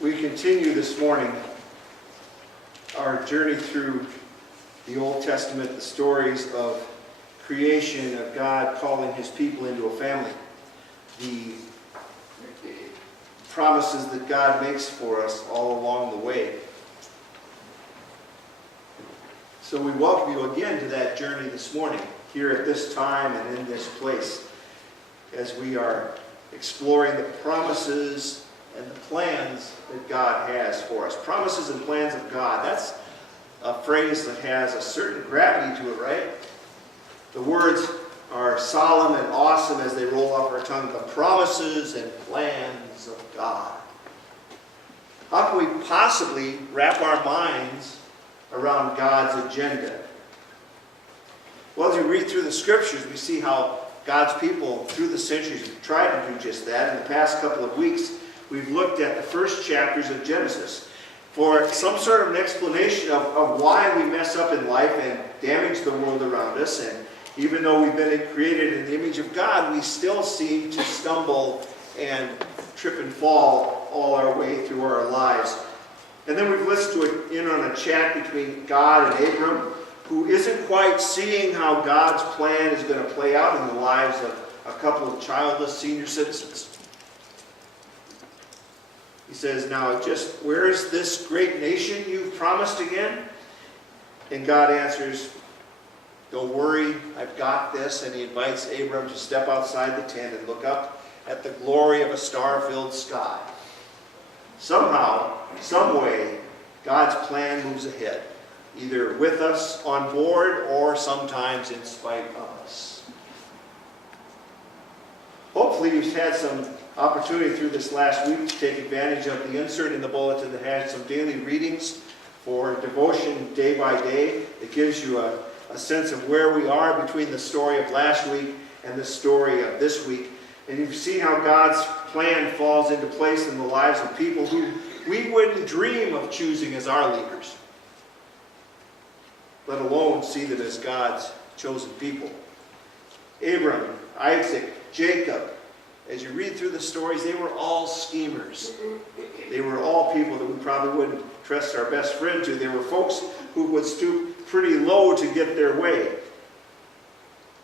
We continue this morning our journey through the Old Testament, the stories of creation, of God calling His people into a family, the promises that God makes for us all along the way. So we welcome you again to that journey this morning, here at this time and in this place, as we are exploring the promises and the plans that God has for us. Promises and plans of God. That's a phrase that has a certain gravity to it, right? The words are solemn and awesome as they roll off our tongue. The promises and plans of God. How can we possibly wrap our minds around God's agenda? Well, as we read through the Scriptures, we see how God's people through the centuries have tried to do just that. In the past couple of weeks, we've looked at the first chapters of Genesis for some sort of an explanation of why we mess up in life and damage the world around us. And even though we've been created in the image of God, we still seem to stumble and trip and fall all our way through our lives. And then we've listened in on a chat between God and Abram, who isn't quite seeing how God's plan is going to play out in the lives of a couple of childless senior citizens. He says, now where is this great nation you've promised again? And God answers, don't worry, I've got this. And he invites Abram to step outside the tent and look up at the glory of a star-filled sky. Somehow, some way, God's plan moves ahead, either with us on board or sometimes in spite of us. Hopefully you've had some opportunity through this last week to take advantage of the insert in the bulletin that has some daily readings for devotion day by day. It gives you a sense of where we are between the story of last week and the story of this week. And you've seen how God's plan falls into place in the lives of people who we wouldn't dream of choosing as our leaders, let alone see them as God's chosen people. Abram, Isaac, Jacob, as you read through the stories, they were all schemers. They were all people that we probably wouldn't trust our best friend to. They were folks who would stoop pretty low to get their way.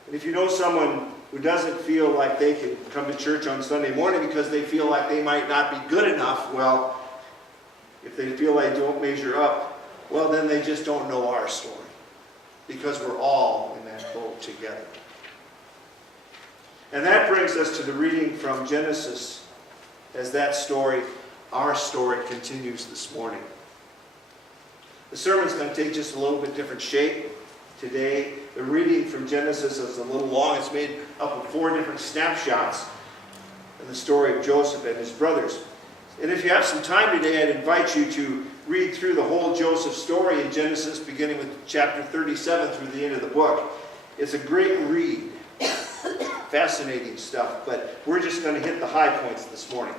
And if you know someone who doesn't feel like they can come to church on Sunday morning because they feel like they might not be good enough, well, if they feel they don't measure up, well, then they just don't know our story. Because we're all in that boat together. And that brings us to the reading from Genesis as that story, our story, continues this morning. The sermon's going to take just a little bit different shape today. The reading from Genesis is a little long. It's made up of 4 different snapshots in the story of Joseph and his brothers. And if you have some time today, I'd invite you to read through the whole Joseph story in Genesis, beginning with chapter 37 through the end of the book. It's a great read. Fascinating stuff, but we're just going to hit the high points this morning.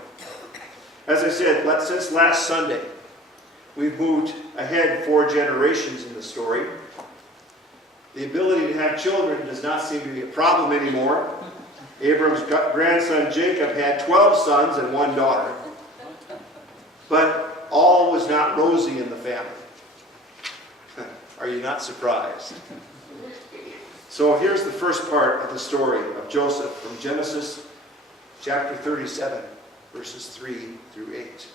As I said, since last Sunday, we've moved ahead 4 generations in the story. The ability to have children does not seem to be a problem anymore. Abram's grandson Jacob had 12 sons and 1 daughter. But all was not rosy in the family. Are you not surprised? So here's the first part of the story of Joseph from Genesis chapter 37, verses 3 through 8.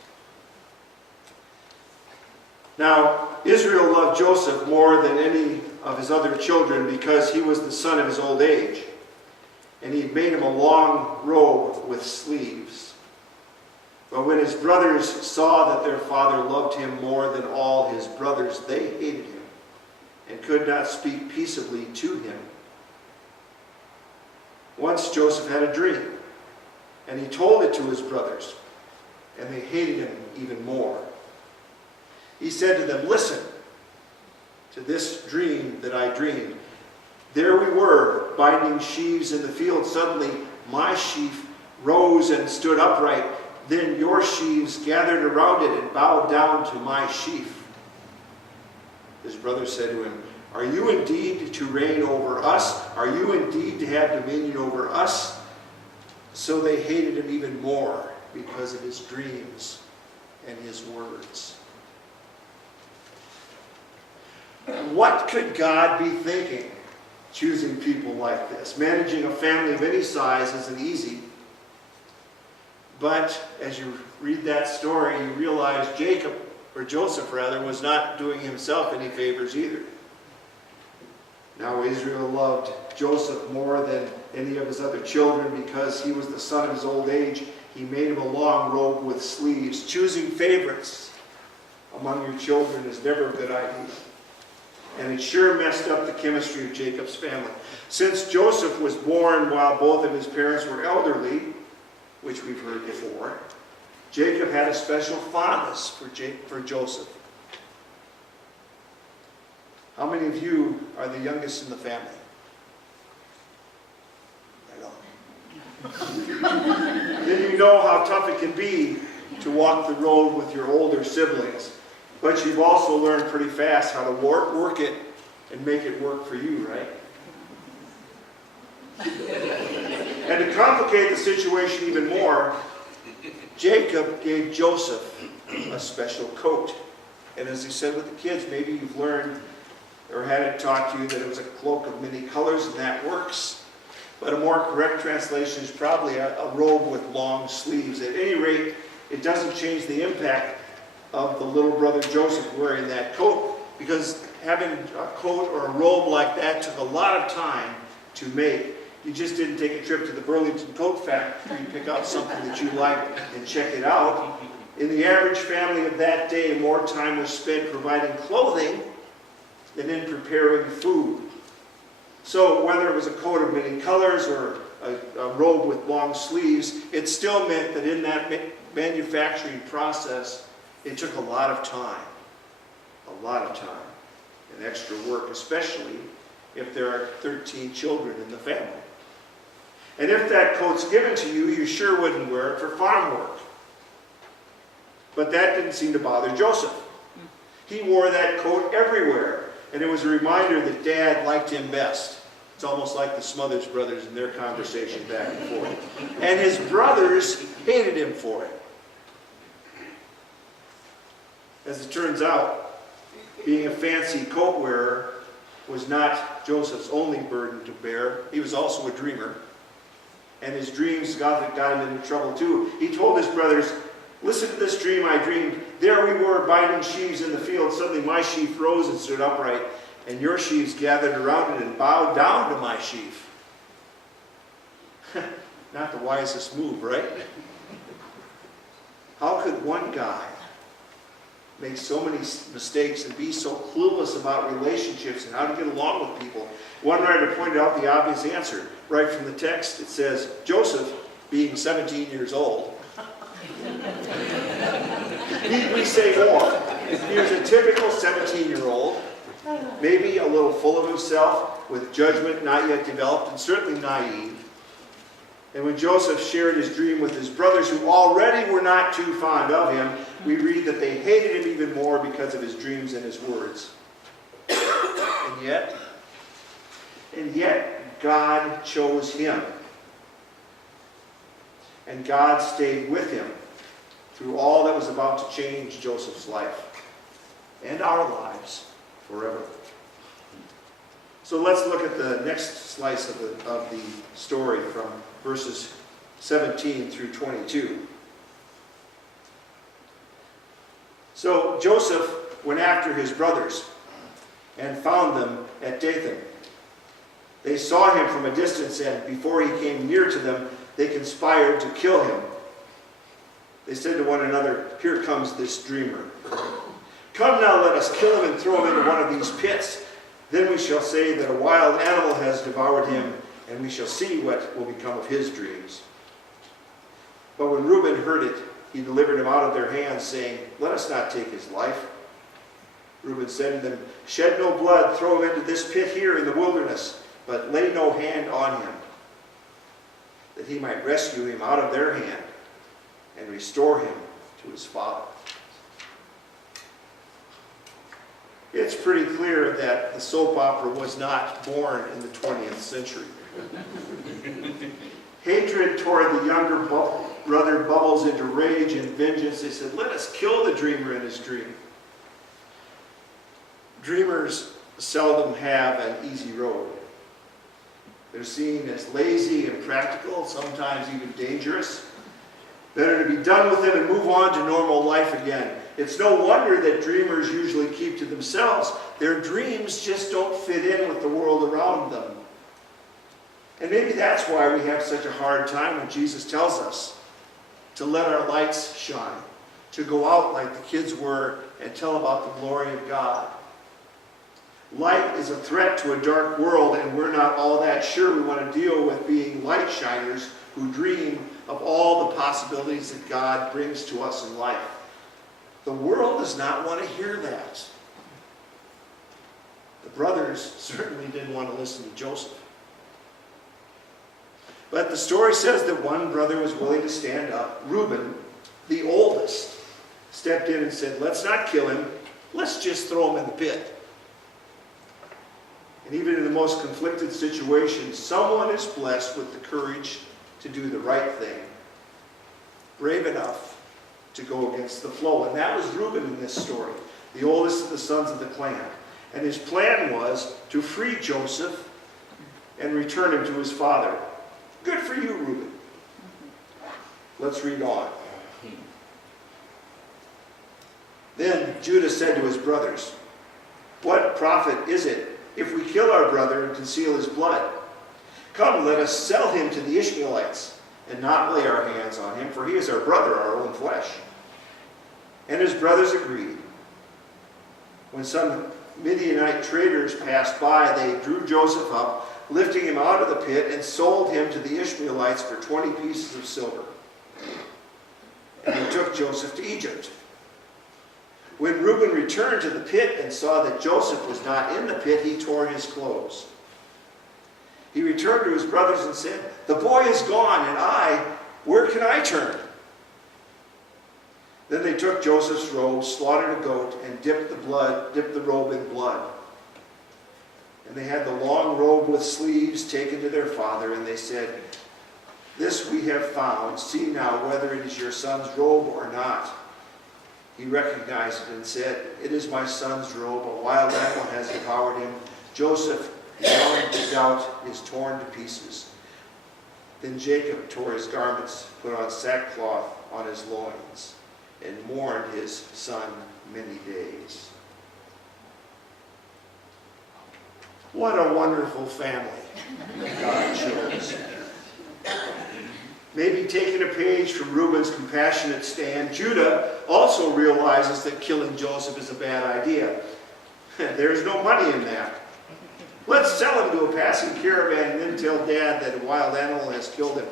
Now, Israel loved Joseph more than any of his other children because he was the son of his old age, and he made him a long robe with sleeves. But when his brothers saw that their father loved him more than all his brothers, they hated him and could not speak peaceably to him. Once Joseph had a dream, and he told it to his brothers, and they hated him even more. He said to them, listen to this dream that I dreamed. There we were, binding sheaves in the field. Suddenly my sheaf rose and stood upright. Then your sheaves gathered around it and bowed down to my sheaf. His brothers said to him, are you indeed to reign over us? Are you indeed to have dominion over us? So they hated him even more because of his dreams and his his words. What could God be thinking, choosing people like this? Managing a family of any size isn't easy. But as you read that story, you realize Joseph was not doing himself any favors either. Now Israel loved Joseph more than any of his other children because he was the son of his old age. He made him a long robe with sleeves. Choosing favorites among your children is never a good idea. And it sure messed up the chemistry of Jacob's family. Since Joseph was born while both of his parents were elderly, which we've heard before, Jacob had a special fondness for Joseph. How many of you are the youngest in the family? I know. Then you know how tough it can be to walk the road with your older siblings. But you've also learned pretty fast how to work it and make it work for you, right? And to complicate the situation even more, Jacob gave Joseph a special coat. And as he said with the kids, maybe you've learned or had it taught you that it was a cloak of many colors, and that works. But a more correct translation is probably a robe with long sleeves. At any rate, it doesn't change the impact of the little brother Joseph wearing that coat, because having a coat or a robe like that took a lot of time to make. You just didn't take a trip to the Burlington Coat Factory, pick out something that you liked and check it out. In the average family of that day, more time was spent providing clothing than in preparing food. So whether it was a coat of many colors or a robe with long sleeves, it still meant that in that manufacturing process, it took a lot of time. And extra work, especially if there are 13 children in the family. And if that coat's given to you, you sure wouldn't wear it for farm work. But that didn't seem to bother Joseph. He wore that coat everywhere, and it was a reminder that Dad liked him best. It's almost like the Smothers Brothers in their conversation back and forth. And his brothers hated him for it. As it turns out, being a fancy coat wearer was not Joseph's only burden to bear. He was also a dreamer. And his dreams got him into trouble too. He told his brothers, "Listen to this dream I dreamed. There we were binding sheaves in the field. Suddenly my sheaf rose and stood upright, and your sheaves gathered around it and bowed down to my sheaf." Not the wisest move, right? How could one guy make so many mistakes and be so clueless about relationships and how to get along with people? One writer pointed out the obvious answer. Right from the text, it says, Joseph, being 17 years old. Need we say more? He was a typical 17-year-old, maybe a little full of himself, with judgment not yet developed, and certainly naive. And when Joseph shared his dream with his brothers, who already were not too fond of him, we read that they hated him even more because of his dreams and his words. And yet, God chose him. And God stayed with him through all that was about to change Joseph's life and our lives forever. So let's look at the next slice of the story from verses 17 through 22. So Joseph went after his brothers and found them at Dathan. They saw him from a distance, and before he came near to them, they conspired to kill him. They said to one another, "Here comes this dreamer. Come now, let us kill him and throw him into one of these pits. Then we shall say that a wild animal has devoured him, and we shall see what will become of his dreams." But when Reuben heard it, he delivered him out of their hands, saying, "Let us not take his life." Reuben said to them, "Shed no blood, throw him into this pit here in the wilderness, but lay no hand on him, that he might rescue him out of their hand and restore him to his father." It's pretty clear that the soap opera was not born in the 20th century. Hatred toward the younger brother bubbles into rage and vengeance. They said, let us kill the dreamer in his dream. Dreamers seldom have an easy road. They're seen as lazy, impractical, sometimes even dangerous. Better to be done with them and move on to normal life again. It's no wonder that dreamers usually keep to themselves. Their dreams just don't fit in with the world around them. And maybe that's why we have such a hard time when Jesus tells us to let our lights shine, to go out like the kids were and tell about the glory of God. Light is a threat to a dark world, and we're not all that sure we want to deal with being light shiners who dream of all the possibilities that God brings to us in life. The world does not want to hear that. The brothers certainly didn't want to listen to Joseph. But the story says that one brother was willing to stand up. Reuben, the oldest, stepped in and said, let's not kill him. Let's just throw him in the pit. And even in the most conflicted situations, someone is blessed with the courage to do the right thing. Brave enough to go against the flow. And that was Reuben in this story, the oldest of the sons of the clan. And his plan was to free Joseph and return him to his father. Good for you, Reuben. Let's read on. Then Judah said to his brothers, what profit is it if we kill our brother and conceal his blood? Come, let us sell him to the Ishmaelites and not lay our hands on him, for he is our brother, our own flesh. And his brothers agreed. When some Midianite traders passed by, they drew Joseph up, lifting him out of the pit, and sold him to the Ishmaelites for 20 pieces of silver. And they took Joseph to Egypt. When Reuben returned to the pit and saw that Joseph was not in the pit, he tore his clothes. He returned to his brothers and said, the boy is gone, and where can I turn? Then they took Joseph's robe, slaughtered a goat, and dipped the robe in blood. And they had the long robe with sleeves taken to their father, and they said, this we have found. See now whether it is your son's robe or not. He recognized it and said, it is my son's robe. A wild animal has devoured him. Joseph, beyond doubt, is torn to pieces. Then Jacob tore his garments, put on sackcloth on his loins, and mourned his son many days. What a wonderful family God chose. Maybe taking a page from Reuben's compassionate stand, Judah also realizes that killing Joseph is a bad idea. There's no money in that. Let's sell him to a passing caravan and then tell Dad that a wild animal has killed him.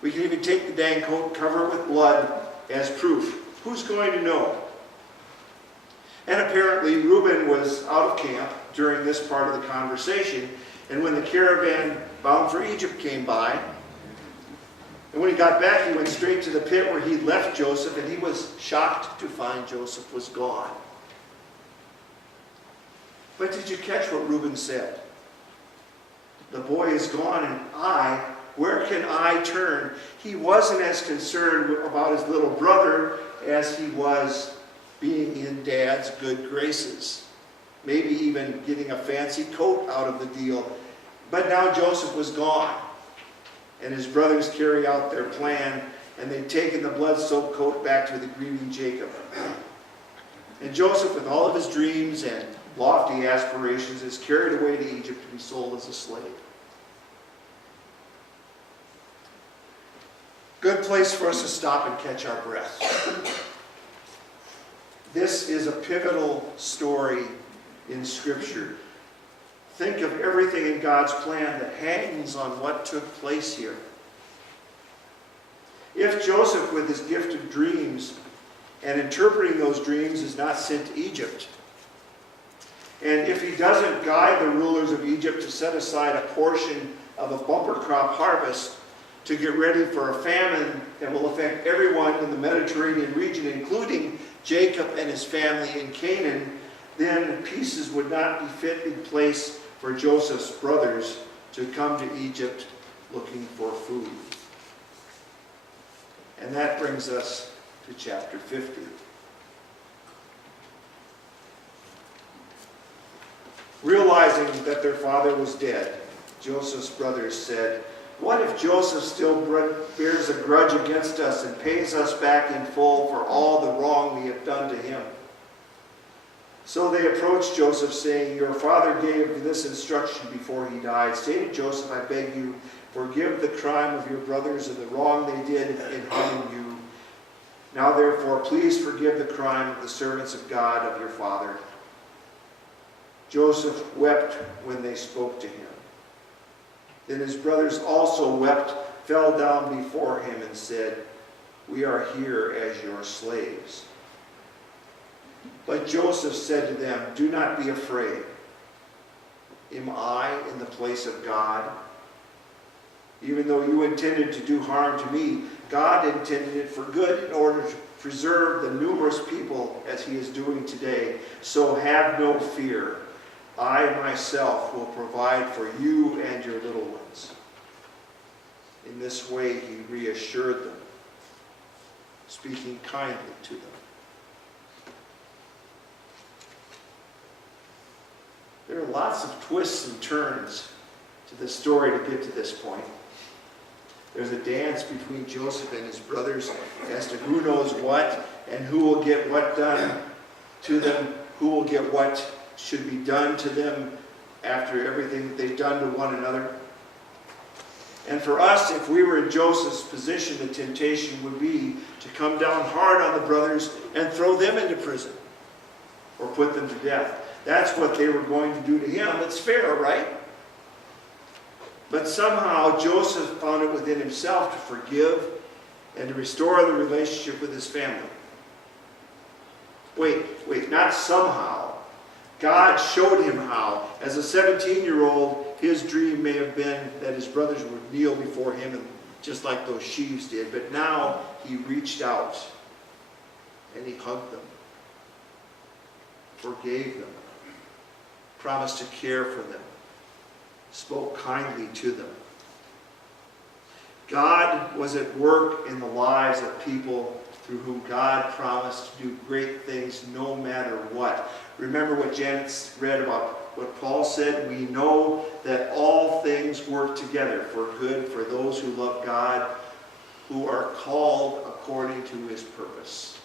We can even take the dang coat and cover it with blood as proof. Who's going to know? And apparently Reuben was out of camp during this part of the conversation, and when the caravan bound for Egypt came by, and when he got back, he went straight to the pit where he left Joseph, and he was shocked to find Joseph was gone. But did you catch what Reuben said? The boy is gone, and where can I turn? He wasn't as concerned about his little brother as he was being in Dad's good graces. Maybe even getting a fancy coat out of the deal. But now Joseph was gone. And his brothers carry out their plan, and they've taken the blood-soaked coat back to the grieving Jacob. And Joseph, with all of his dreams and lofty aspirations, is carried away to Egypt to be sold as a slave. Good place for us to stop and catch our breath. This is a pivotal story in Scripture. Think of everything in God's plan that hangs on what took place here. If Joseph, with his gift of dreams and interpreting those dreams, is not sent to Egypt, and if he doesn't guide the rulers of Egypt to set aside a portion of a bumper crop harvest to get ready for a famine that will affect everyone in the Mediterranean region, including Jacob and his family in Canaan, then pieces would not be fit in place for Joseph's brothers to come to Egypt looking for food. And that brings us to chapter 50. Realizing that their father was dead, Joseph's brothers said, "What if Joseph still bears a grudge against us and pays us back in full for all the wrong we have done to him?" So they approached Joseph, saying, "Your father gave this instruction before he died. Say to Joseph, I beg you, forgive the crime of your brothers and the wrong they did in harming you. Now therefore, please forgive the crime of the servants of God of your father." Joseph wept when they spoke to him. Then his brothers also wept, fell down before him, and said, "We are here as your slaves." But Joseph said to them, "Do not be afraid. Am I in the place of God? Even though you intended to do harm to me, God intended it for good in order to preserve the numerous people as he is doing today. So have no fear. I myself will provide for you and your little ones." In this way he reassured them, speaking kindly to them. There are lots of twists and turns to this story to get to this point. There's a dance between Joseph and his brothers as to who knows what and who will get what done to them, who will get what should be done to them after everything that they've done to one another. And for us, if we were in Joseph's position, the temptation would be to come down hard on the brothers and throw them into prison or put them to death. That's what they were going to do to him. It's fair, right? But somehow Joseph found it within himself to forgive and to restore the relationship with his family. Wait, not somehow. God showed him how. As a 17-year-old, his dream may have been that his brothers would kneel before him, and just like those sheaves did. But now he reached out and he hugged them, forgave them, promised to care for them, spoke kindly to them. God was at work in the lives of people through whom God promised to do great things no matter what. Remember what Janet read about what Paul said? We know that all things work together for good for those who love God, who are called according to his purpose.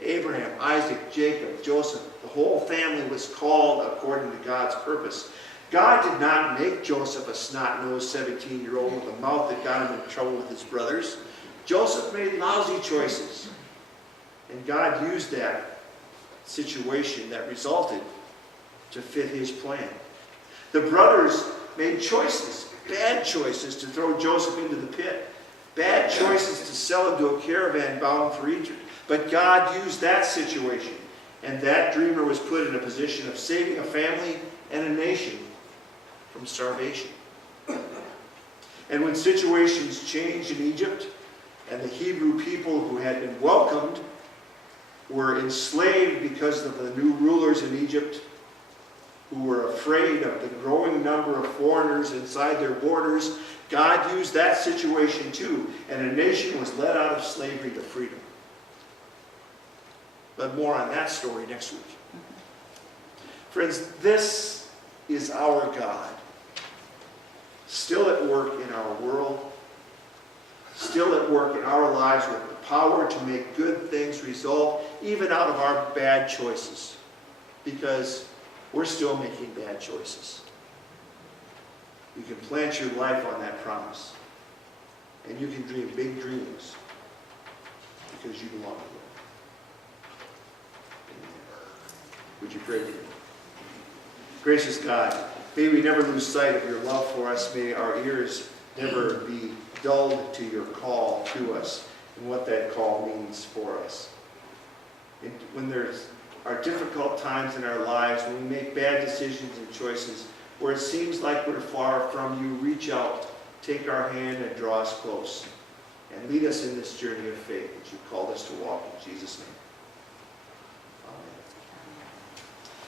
Abraham, Isaac, Jacob, Joseph, the whole family was called according to God's purpose. God did not make Joseph a snot-nosed 17-year-old with a mouth that got him in trouble with his brothers. Joseph made lousy choices. And God used that situation that resulted to fit his plan. The brothers made choices, bad choices, to throw Joseph into the pit. Bad choices to sell him to a caravan bound for Egypt. But God used that situation, and that dreamer was put in a position of saving a family and a nation from starvation. And when situations changed in Egypt, and the Hebrew people who had been welcomed were enslaved because of the new rulers in Egypt, who were afraid of the growing number of foreigners inside their borders, God used that situation too, and a nation was led out of slavery to freedom. But more on that story next week. Friends, this is our God, still at work in our world, still at work in our lives with the power to make good things result even out of our bad choices, because we're still making bad choices. You can plant your life on that promise, and you can dream big dreams because you belong to Him. Would you pray with me? Gracious God, may we never lose sight of your love for us. May our ears never be dulled to your call to us and what that call means for us. And when there are difficult times in our lives, when we make bad decisions and choices, where it seems like we're far from you, reach out, take our hand, and draw us close. And lead us in this journey of faith that you called us to walk in Jesus' name.